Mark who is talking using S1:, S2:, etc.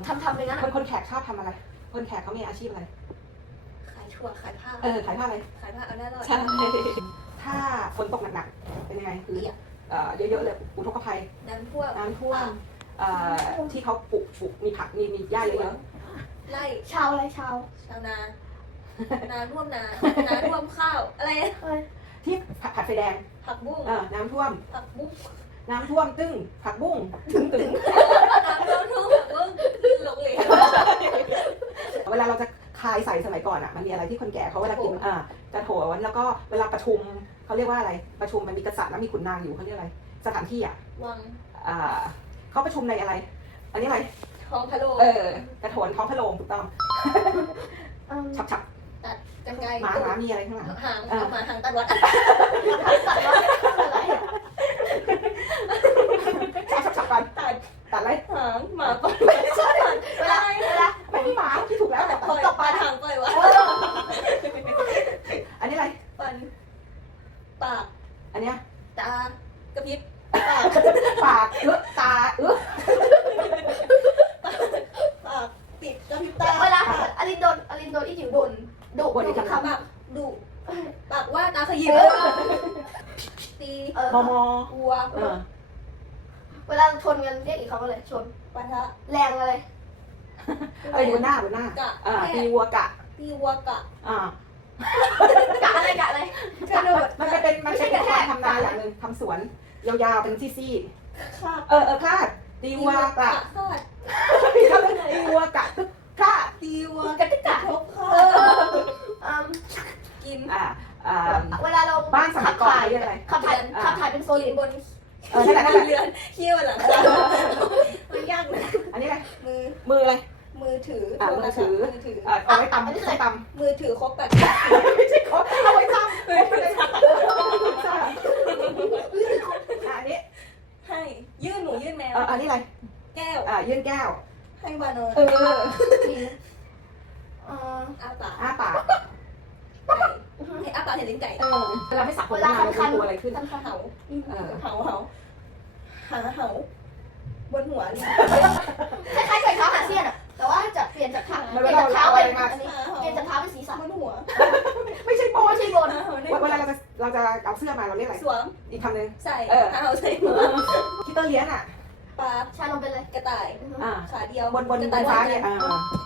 S1: ทำเลยนะ
S2: คนแขกชอบทำอะไรคนแขกเขามีอาชีพอะไร
S1: ขายถั่วขายผ้า
S2: ขายผ้าอะไร
S1: ขายผ้าเอาหน้ารอด
S2: ใช่ถ้าฝนตกหนักๆเป็นยังไงคือเยอะๆเลยอุทกภัย
S1: น้ำท่วม
S2: ที่เขาปลูกมีผักมีหญ้าเยอะ
S1: ไล่ชาวนาท่วมนาท่วมข้าวอะไร
S2: ที่ผัดไฟแดง
S1: ผักบุ้ง
S2: น้ำท่วม
S1: ผักบุ้ง
S2: น้ำท่วมตึ้งผักบุ้งตึ้ง
S1: น้ำท่วมผักบุ้งหลงเหลว
S2: เวลาเราจะคายใส่สมัยก่อนอ่ะมันมีอะไรที่คนแก่เขาเวลากินกระโถนแล้วก็เวลาประชุมเขาเรียกว่าอะไรประชุมมันมีกษัตริย์แล้วมีขุนนางอยู่เขาเรียกอะไรสถานที่
S1: วัง
S2: เขาประชุมในอะไรอันนี้อะไร
S1: ท้องพะโล้
S2: กระโถนท้องพะโล้ถูกต้องฉับ
S1: ตัดกันไกล
S2: หมามีอะไรข้างหลัง
S1: หางหมาหางตัดวัด
S2: ฉับกันตัดอะไร
S1: หางหมาปล่อย
S2: เวลาไม่มีหมาที่ถูกแล้วแต่
S1: ตกปลาหางปล่อยวะ
S2: อันนี้อะไร
S1: ฟันปาก
S2: อันเนี้ย
S1: ตากระพริบ
S2: ปากตา
S1: ปากปิดกระพริบตา
S3: เวลาอลินโดนอีจิ๋วดุ
S1: คำแบบดุปากว่าตาขยิบตี
S2: ม
S1: วัว
S3: เวลาชนกันเรียกอีกคำว่าอะไรชน
S1: ปะทะ
S3: แรงอะไร
S2: บนหน้ากะตีวัวกะ
S1: กะ
S3: อะไรกระโดด
S2: มันเป็นการทำนาอย่างหนึ่งทำสวนยาวๆเป็นซี่
S1: ๆ
S2: คาดตีวัวกะ
S1: คาด
S2: ตีวัวกะตึ๊กคาด
S1: ตีวัว
S3: กระติกกะ
S1: ทบคาดกิน
S3: เวลาเรา
S2: บ้านสมัยก่อนเรียกอะไร
S3: ขับถ่ายเป็นโซลิด
S1: บนเรือนเขี้ยวหลังจานมันยากนะ
S2: อันนี้อะไร
S1: มือ
S2: อะไร
S1: มือถือ
S2: เอาไว้ตำ
S1: มือถือครบแบบ
S2: ไม่ใช่ครบเอาไว้ตำอันนี้
S1: ให้ยื่นหนูยื่นแมว
S2: อันนี้อะไร
S1: แก้ว
S2: ยื่นแก้ว
S1: ให้วานอน
S3: อ้าปาก
S1: อ้าปากเห็นลิ้นไก่
S2: เราไม่สับคนมาเราตัวอะไรขึ้น
S1: เห่าบนหัว
S3: คล้ายๆไก่เท้าหาเสี้ยนแต่ว่าจะเปลี่ยนจากเท้าเป็นเท้าเป็นศีรษะ
S1: บนหัว
S2: ไม่ใช่บนเวลาเราจะเอาเสื้อมาเราเรียกอะไร
S1: สวม
S2: อีกคำหนึ่ง
S1: ใส่เอาใส่หัว
S2: คิตเตอร์เลี้ยง
S1: ปลา
S3: ชาลงเป็นเลย
S1: กระต่ายขาเดียว
S2: บนฟ้าเนี่ย